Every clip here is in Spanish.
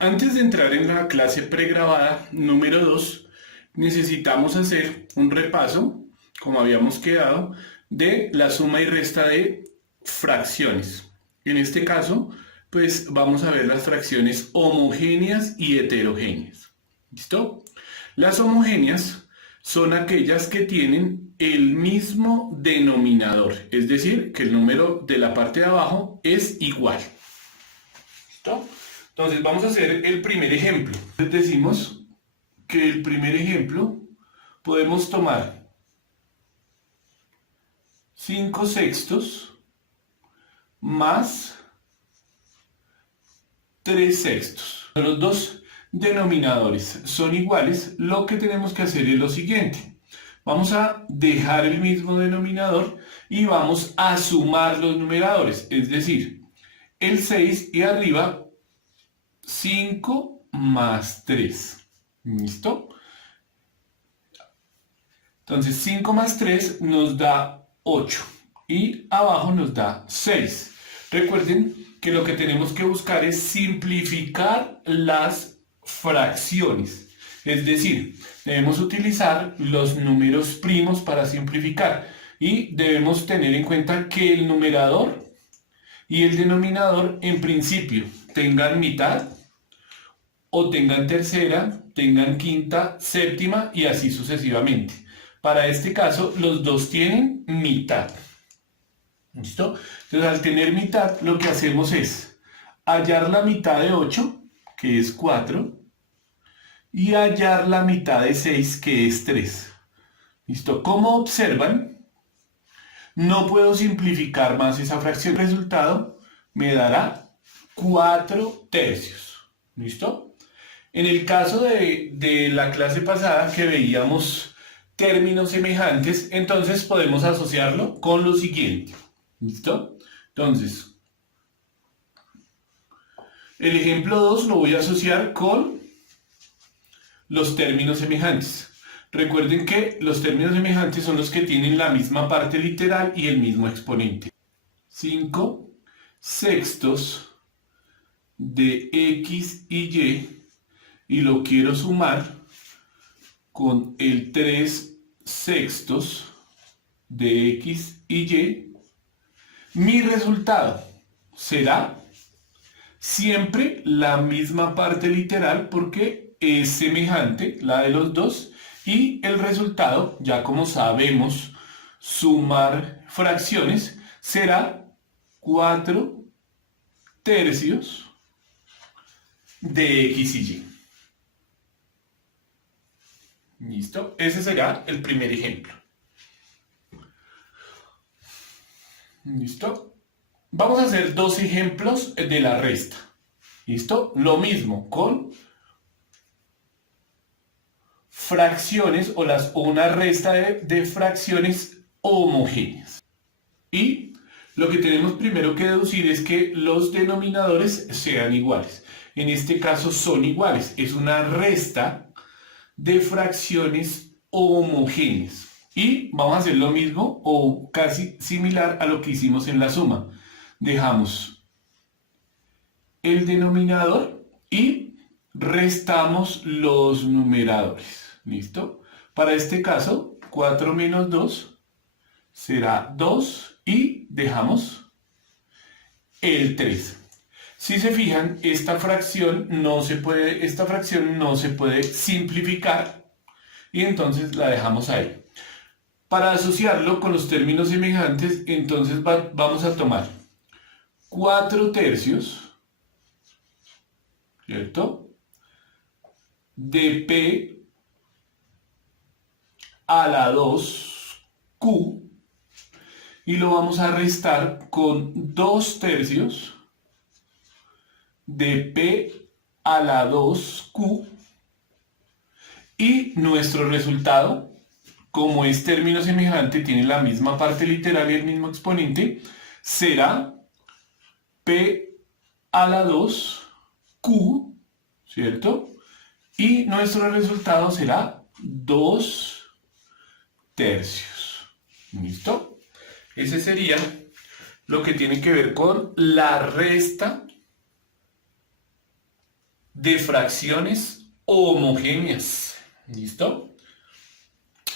Antes de entrar en la clase pregrabada número 2, necesitamos hacer un repaso, como habíamos quedado, de la suma y resta de fracciones. En este caso, pues vamos a ver las fracciones homogéneas y heterogéneas. ¿Listo? Las homogéneas son aquellas que tienen el mismo denominador, es decir, que el número de la parte de abajo es igual. ¿Listo? Entonces vamos a hacer el primer ejemplo. Entonces decimos que el primer ejemplo podemos tomar 5 sextos más 3 sextos. Los dos denominadores son iguales. Lo que tenemos que hacer es lo siguiente. Vamos a dejar el mismo denominador y vamos a sumar los numeradores. Es decir, el 6 y arriba 5 más 3. ¿Listo? Entonces 5 más 3 nos da 8 y abajo nos da 6. Recuerden que lo que tenemos que buscar es simplificar las fracciones. Es decir, debemos utilizar los números primos para simplificar y debemos tener en cuenta que el numerador y el denominador en principio tengan mitad o tengan tercera, tengan quinta, séptima y así sucesivamente. Para este caso, los dos tienen mitad. ¿Listo? Entonces, al tener mitad, lo que hacemos es hallar la mitad de 8, que es 4, y hallar la mitad de 6, que es 3. ¿Listo? Como observan, no puedo simplificar más esa fracción. El resultado me dará 4 tercios. ¿Listo? En el caso de la clase pasada que veíamos términos semejantes, entonces podemos asociarlo con lo siguiente. ¿Listo? Entonces, el ejemplo 2 lo voy a asociar con los términos semejantes. Recuerden que los términos semejantes son los que tienen la misma parte literal y el mismo exponente. 5 sextos de x y lo quiero sumar con el 3 sextos de x y y, mi resultado será siempre la misma parte literal porque es semejante la de los dos y el resultado, ya como sabemos sumar fracciones, será 4 tercios de x y y. ¿Listo? Ese será el primer ejemplo. ¿Listo? Vamos a hacer dos ejemplos de la resta. ¿Listo? Lo mismo con fracciones o una resta de fracciones homogéneas. Y lo que tenemos primero que deducir es que los denominadores sean iguales. En este caso son iguales. Es una resta de fracciones homogéneas. Y vamos a hacer lo mismo o casi similar a lo que hicimos en la suma. Dejamos el denominador y restamos los numeradores. ¿Listo? Para este caso, 4 menos 2 será 2 y dejamos el 3. Si se fijan, esta fracción no se puede simplificar y entonces la dejamos ahí. Para asociarlo con los términos semejantes, entonces vamos a tomar 4 tercios, ¿cierto? De P a la 2Q y lo vamos a restar con 2 tercios de P a la 2Q y nuestro resultado, como es término semejante, tiene la misma parte literal y el mismo exponente, será P a la 2Q, ¿cierto? Y nuestro resultado será 2 tercios. ¿Listo? Ese sería lo que tiene que ver con la resta de fracciones homogéneas. ¿Listo?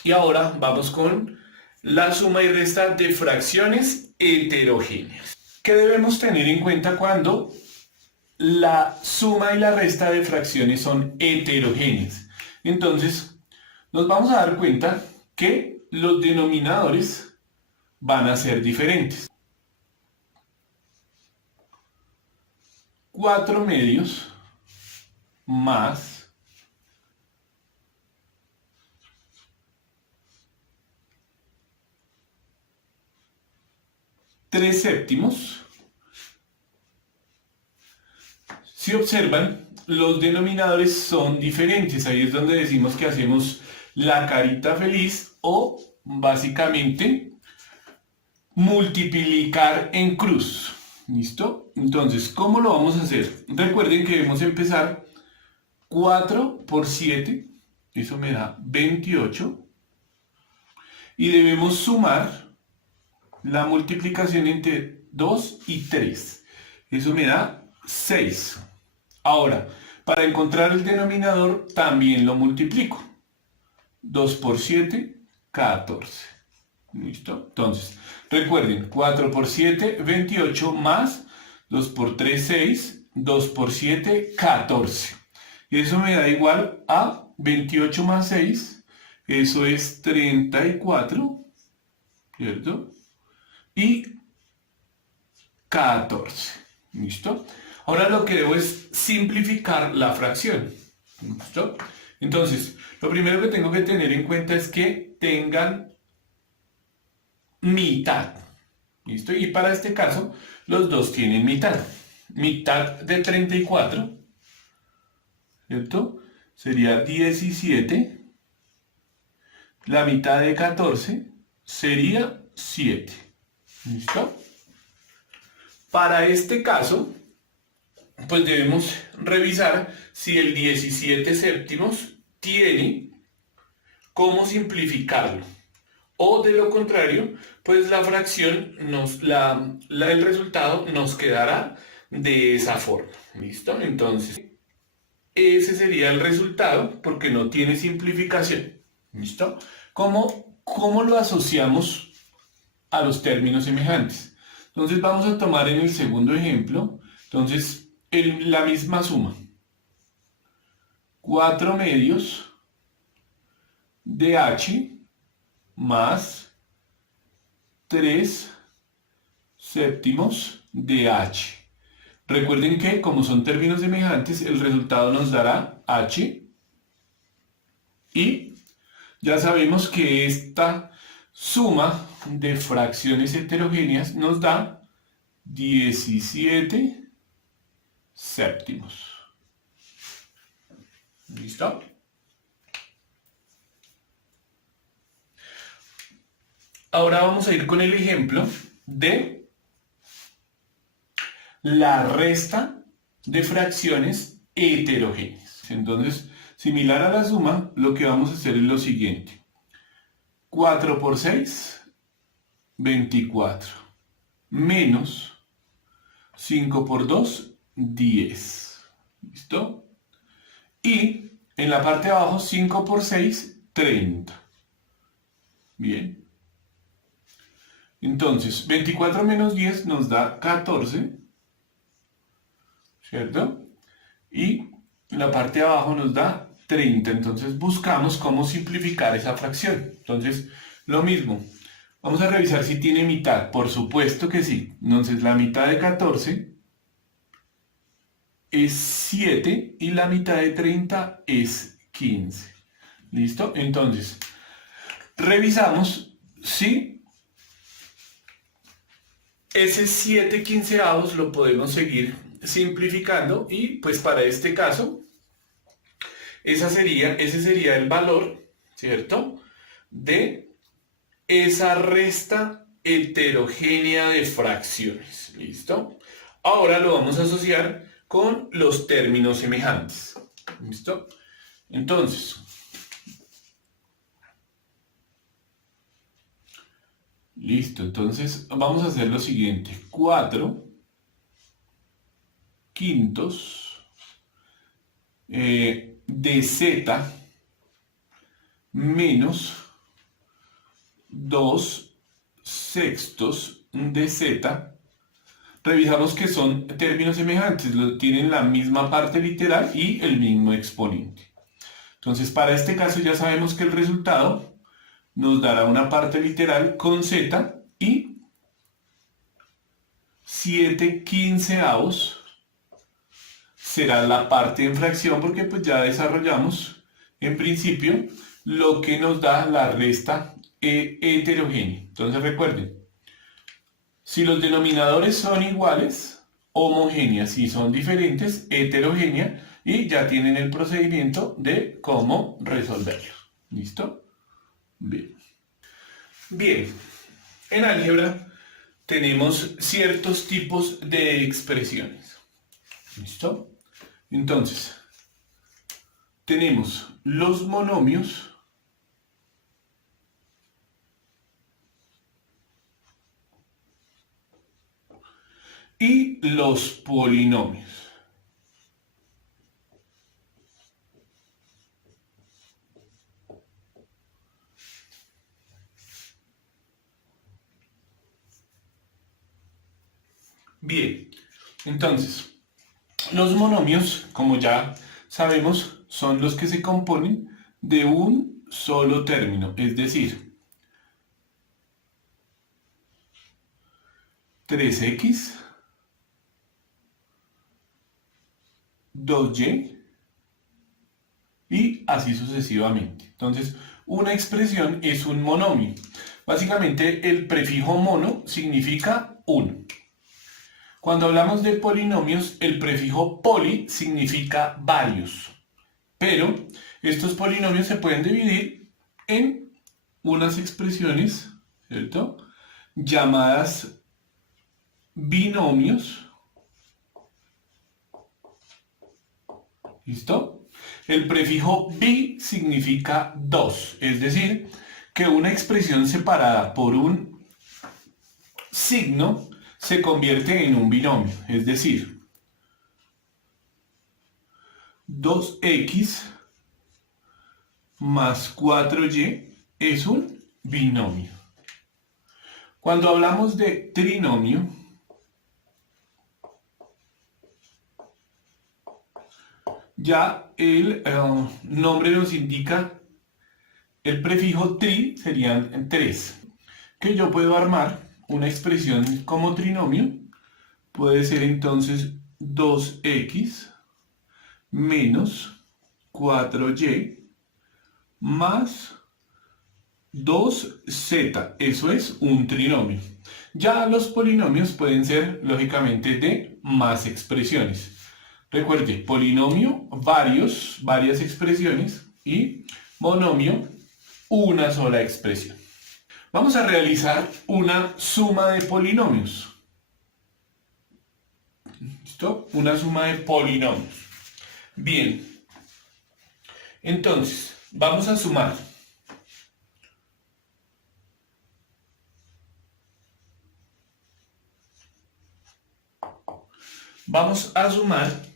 Y ahora vamos con la suma y resta de fracciones heterogéneas. ¿Qué debemos tener en cuenta cuando la suma y la resta de fracciones son heterogéneas? Entonces, nos vamos a dar cuenta que los denominadores van a ser diferentes. 4 medios más 3 séptimos. Si observan, los denominadores son diferentes. Ahí es donde decimos que hacemos la carita feliz o básicamente multiplicar en cruz. ¿Listo? Entonces, ¿cómo lo vamos a hacer? Recuerden que debemos empezar 4 por 7, eso me da 28. Y debemos sumar la multiplicación entre 2 y 3. Eso me da 6. Ahora, para encontrar el denominador también lo multiplico. 2 por 7, 14. ¿Listo? Entonces, recuerden, 4 por 7, 28 más 2 por 3, 6, 2 por 7, 14. Y eso me da igual a 28 más 6, eso es 34, ¿cierto? Y 14. ¿Listo? Ahora lo que debo es simplificar la fracción. ¿Listo? Entonces, lo primero que tengo que tener en cuenta es que tengan mitad. ¿Listo? Y para este caso, los dos tienen mitad. Mitad de 34, ¿cierto? Sería 17. La mitad de 14 sería 7. ¿Listo? Para este caso, pues debemos revisar si el 17 séptimos tiene cómo simplificarlo. O de lo contrario, pues la fracción, el resultado nos quedará de esa forma. ¿Listo? Entonces, ese sería el resultado porque no tiene simplificación. ¿Listo? ¿Cómo lo asociamos a los términos semejantes? Entonces vamos a tomar en el segundo ejemplo, entonces la misma suma. 4 medios de h más 3 séptimos de h. Recuerden que como son términos semejantes, el resultado nos dará h. Y ya sabemos que esta suma de fracciones heterogéneas nos da 17 séptimos. ¿Listo? Ahora vamos a ir con el ejemplo de la resta de fracciones heterogéneas. Entonces, similar a la suma, lo que vamos a hacer es lo siguiente. 4 por 6, 24. Menos 5 por 2, 10. ¿Listo? Y en la parte de abajo, 5 por 6, 30. Bien. Entonces, 24 menos 10 nos da 14. ¿Cierto? Y en la parte de abajo nos da 30. Entonces buscamos cómo simplificar esa fracción. Entonces, lo mismo. Vamos a revisar si tiene mitad. Por supuesto que sí. Entonces, la mitad de 14 es 7 y la mitad de 30 es 15. ¿Listo? Entonces, revisamos si ese 7 quinceavos lo podemos seguir simplificando y pues para este caso ese sería el valor, ¿cierto? De esa resta heterogénea de fracciones. ¿Listo? Ahora lo vamos a asociar con los términos semejantes. ¿Listo? Entonces, listo. Entonces vamos a hacer lo siguiente. 4 quintos de z menos 2/6 de z. Revisamos que son términos semejantes, tienen la misma parte literal y el mismo exponente. Entonces, para este caso ya sabemos que el resultado nos dará una parte literal con z y 7/15 será la parte en fracción, porque pues ya desarrollamos en principio lo que nos da la resta heterogénea. Entonces recuerden, si los denominadores son iguales, homogénea; si son diferentes, heterogénea, y ya tienen el procedimiento de cómo resolverlo. ¿Listo? Bien. Bien, en álgebra tenemos ciertos tipos de expresiones. ¿Listo? Entonces, tenemos los monomios y los polinomios. Bien, entonces, los monomios, como ya sabemos, son los que se componen de un solo término, es decir, 3x, 2y y así sucesivamente. Entonces, una expresión es un monomio. Básicamente, el prefijo mono significa uno. Cuando hablamos de polinomios, el prefijo poli significa varios. Pero estos polinomios se pueden dividir en unas expresiones, ¿cierto?, llamadas binomios. ¿Listo? El prefijo bi significa dos, es decir, que una expresión separada por un signo se convierte en un binomio, es decir, 2x más 4y es un binomio. Cuando hablamos de trinomio, ya el nombre nos indica el prefijo tri, serían 3, que yo puedo armar una expresión como trinomio. Puede ser entonces 2x menos 4y más 2z. Eso es un trinomio. Ya los polinomios pueden ser, lógicamente, de más expresiones. Recuerde, polinomio, varias expresiones, y monomio, una sola expresión. Vamos a realizar una suma de polinomios. ¿Listo? Una suma de polinomios. Bien. Entonces, vamos a sumar. Vamos a sumar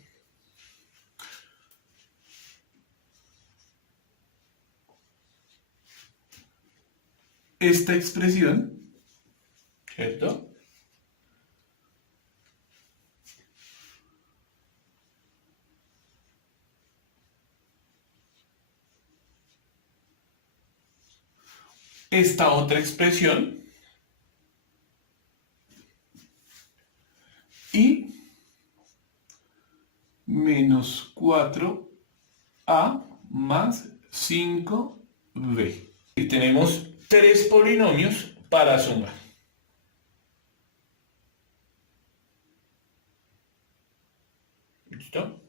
esta expresión, ¿cierto?, esta otra expresión y menos 4a más 5b. Y tenemos tres polinomios para sumar. ¿Listo?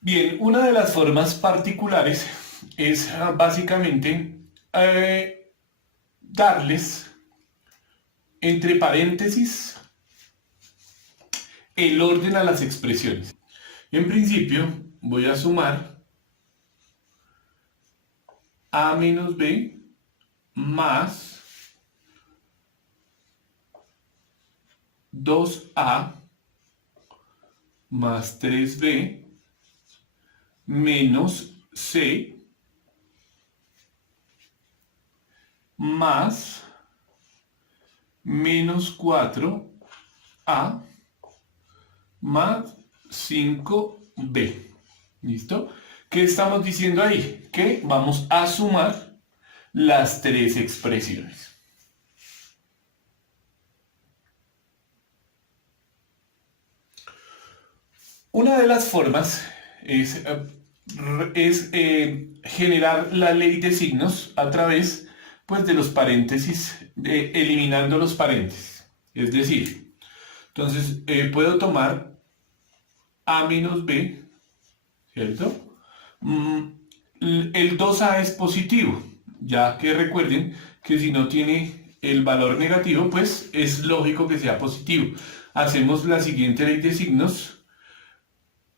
Bien, una de las formas particulares es básicamente darles entre paréntesis el orden a las expresiones. En principio voy a sumar a menos b más 2a más 3b menos c más menos 4a más 5b. ¿Listo? ¿Qué estamos diciendo ahí? Que vamos a sumar las tres expresiones. Una de las formas es generar la ley de signos a través pues, de los paréntesis, eliminando los paréntesis. Es decir, entonces puedo tomar a menos b, ¿cierto? El 2a es positivo, ya que recuerden que si no tiene el valor negativo, pues es lógico que sea positivo. Hacemos la siguiente ley de signos.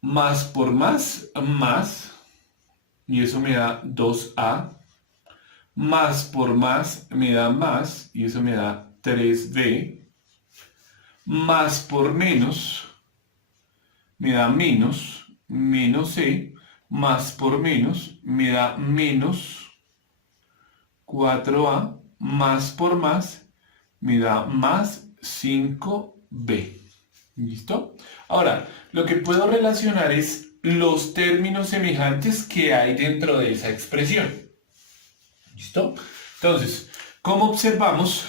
Más por más, y eso me da 2a, más por más me da más, y eso me da 3b, más por menos me da menos c, más por menos me da menos 4a, más por más me da más 5b. ¿Listo? Ahora, lo que puedo relacionar es los términos semejantes que hay dentro de esa expresión. ¿Listo? Entonces, como observamos,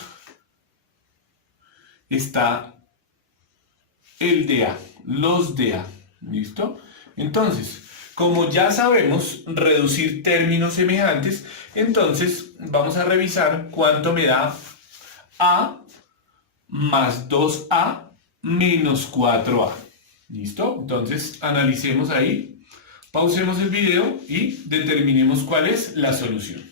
está el de A, los de A. ¿Listo? Entonces, como ya sabemos reducir términos semejantes, entonces vamos a revisar cuánto me da A más 2A menos 4a. ¿Listo? Entonces analicemos ahí, pausemos el video y determinemos cuál es la solución.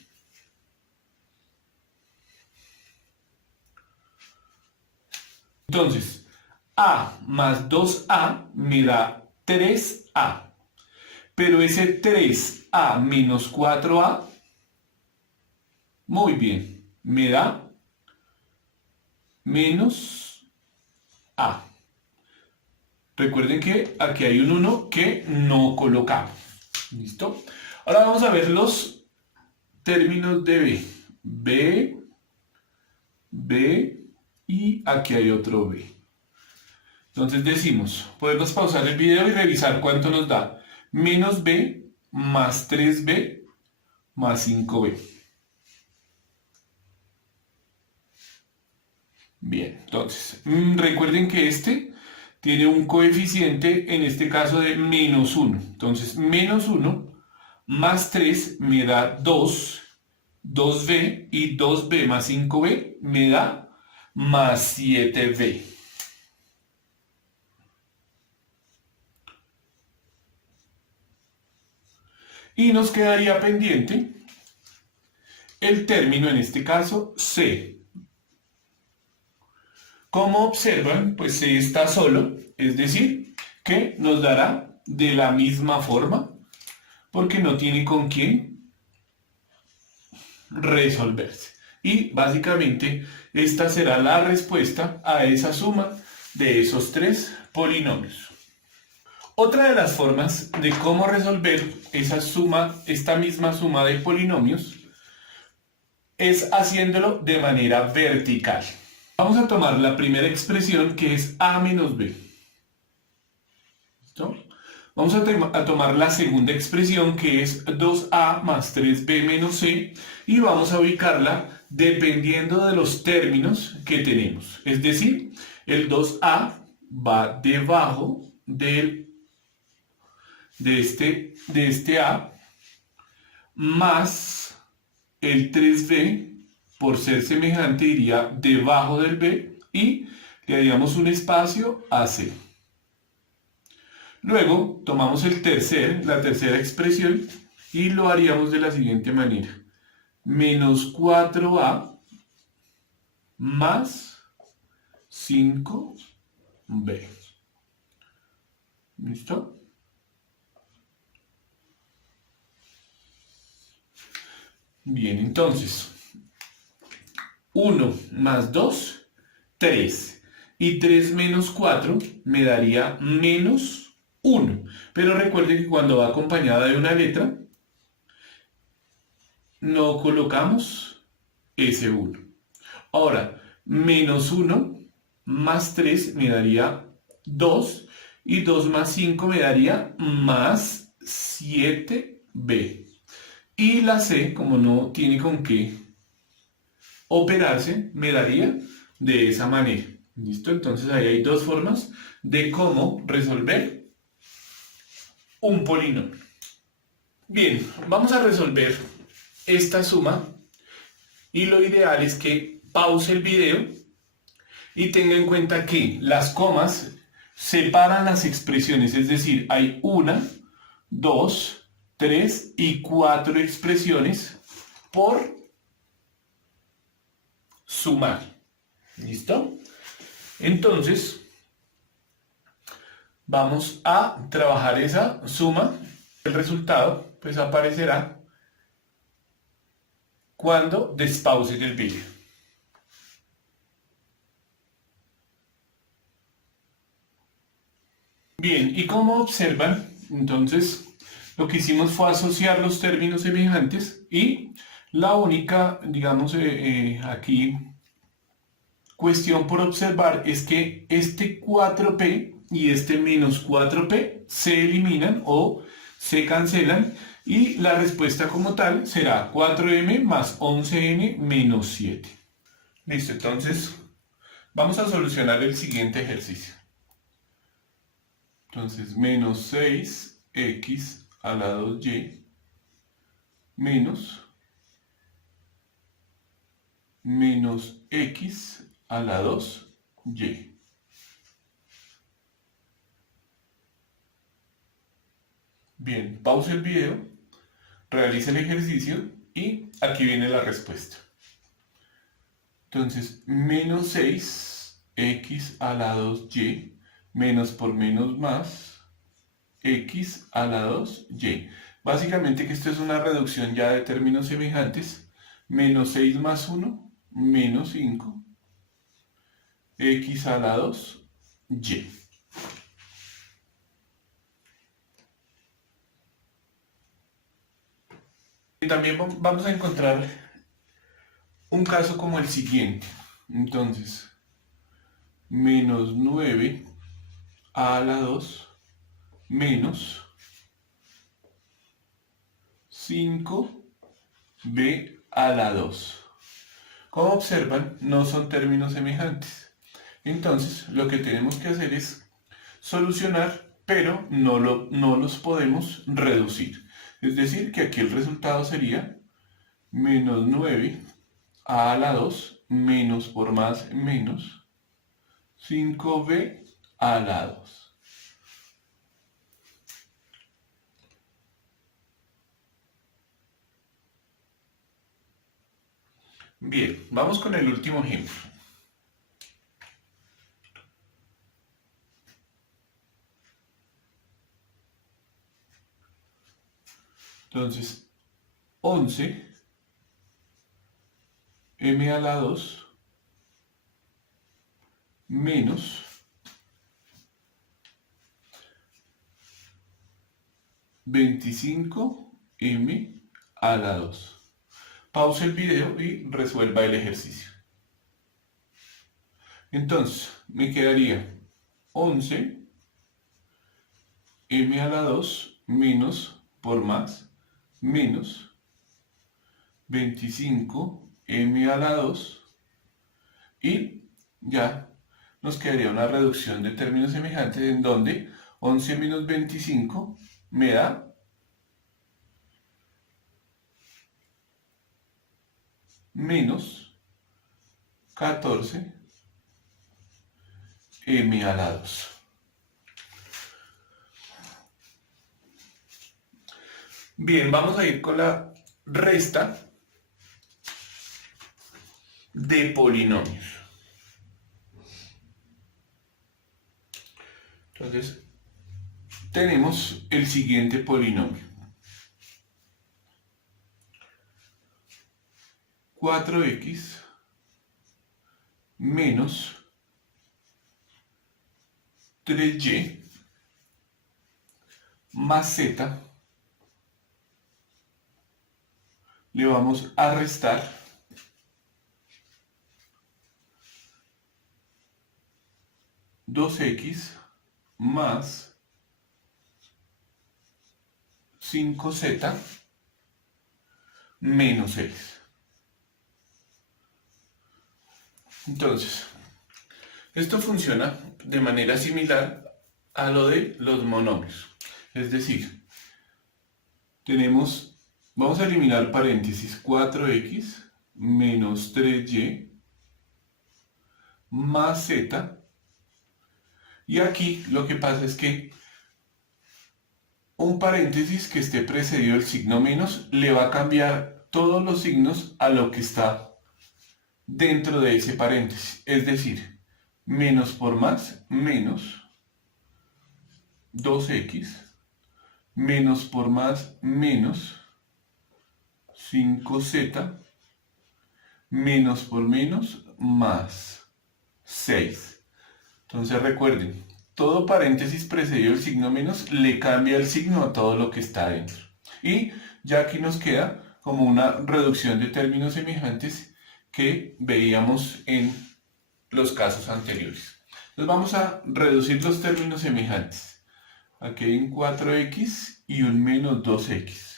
Entonces, a más 2a me da 3a, pero ese 3a menos 4a, muy bien, me da menos a. Recuerden que aquí hay un 1 que no colocamos. ¿Listo? Ahora vamos a ver los términos de b. B y aquí hay otro b. Entonces decimos, podemos pausar el video y revisar cuánto nos da. Menos b más 3b más 5b. Bien, entonces, recuerden que este tiene un coeficiente, en este caso, de menos 1. Entonces, menos 1 más 3 me da 2, 2b, y 2b más 5b me da más 7b. Y nos quedaría pendiente el término, en este caso, c. Como observan, pues C está solo, es decir, que nos dará de la misma forma, porque no tiene con quién resolverse. Y básicamente esta será la respuesta a esa suma de esos tres polinomios. Otra de las formas de cómo resolver esa suma, esta misma suma de polinomios, es haciéndolo de manera vertical. Vamos a tomar la primera expresión, que es a menos b. ¿Listo? Vamos a tomar la segunda expresión, que es 2a más 3b menos c, y vamos a ubicarla dependiendo de los términos que tenemos. Es decir, el 2a va debajo de este a, más el 3b, por ser semejante, iría debajo del b y le haríamos un espacio a c. Luego tomamos la tercera expresión y lo haríamos de la siguiente manera. Menos 4a más 5b. ¿Listo? Bien, entonces 1 más 2, 3. Y 3 menos 4 me daría menos 1. Pero recuerden que cuando va acompañada de una letra, no colocamos ese 1. Ahora, menos 1 más 3 me daría 2 y 2 más 5 me daría más 7b. Y la C, como no tiene con qué operarse, me daría de esa manera. ¿Listo? Entonces ahí hay dos formas de cómo resolver un polinomio. Bien, vamos a resolver esta suma y lo ideal es que pause el video y tenga en cuenta que las comas separan las expresiones, es decir, hay 1, 2, 3 y 4 expresiones por sumar. ¿Listo? Entonces, vamos a trabajar esa suma. El resultado pues aparecerá cuando despausen el vídeo. Bien, y como observan, entonces lo que hicimos fue asociar los términos semejantes y la única, digamos, aquí cuestión por observar es que este 4p y este menos 4p se eliminan o se cancelan y la respuesta como tal será 4m más 11n menos 7. Listo, entonces vamos a solucionar el siguiente ejercicio. Entonces, menos 6x a la 2y menos x a la 2y. Bien, pause el video, realice el ejercicio y aquí viene la respuesta. Entonces, menos 6x a la 2y menos por menos más x a la 2y. Básicamente que esto es una reducción ya de términos semejantes. Menos 6 más 1, menos 5, x a la 2y. Y también vamos a encontrar un caso como el siguiente. Entonces, menos 9 a la 2 menos 5b a la 2. Como observan, no son términos semejantes. Entonces, lo que tenemos que hacer es solucionar, pero no los podemos reducir. Es decir, que aquí el resultado sería menos 9 a la 2 menos por más menos 5b a la 2. Bien, vamos con el último ejemplo. Entonces, 11 m a la 2 menos 25m a la 2. Pause el video y resuelva el ejercicio. Entonces, me quedaría 11 m a la 2 menos por más menos 25 m a la 2 y ya nos quedaría una reducción de términos semejantes en donde 11 menos 25 me da menos 14 m a la 2. Bien, vamos a ir con la resta de polinomios. Entonces, tenemos el siguiente polinomio. 4x menos 3y más z, le vamos a restar 2x más 5z menos 6. Entonces, esto funciona de manera similar a lo de los monomios. Es decir, vamos a eliminar paréntesis 4x menos 3y más z. Y aquí lo que pasa es que un paréntesis que esté precedido del signo menos le va a cambiar todos los signos a lo que está dentro de ese paréntesis. Es decir, menos por más, menos 2x, menos por más, menos 5z, menos por menos, más 6. Entonces recuerden, todo paréntesis precedido del signo menos le cambia el signo a todo lo que está dentro. Y ya aquí nos queda como una reducción de términos semejantes que veíamos en los casos anteriores. Entonces vamos a reducir los términos semejantes. Aquí hay un 4x y un menos 2x.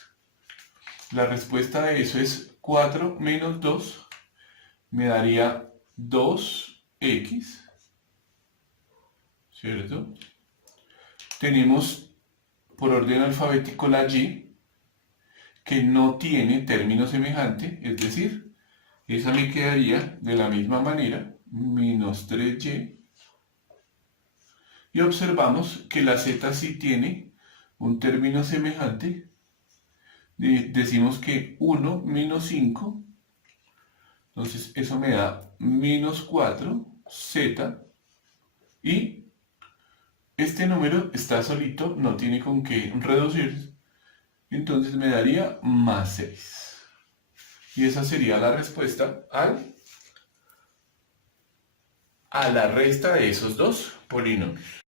La respuesta de eso es 4 menos 2 me daría 2x, ¿cierto? Tenemos por orden alfabético la y, que no tiene término semejante, es decir, esa me quedaría de la misma manera, menos 3y. Y observamos que la z sí tiene un término semejante. Decimos que 1 menos 5, entonces eso me da menos 4z, y este número está solito, no tiene con qué reducir, entonces me daría más 6. Y esa sería la respuesta a la resta de esos dos polinomios.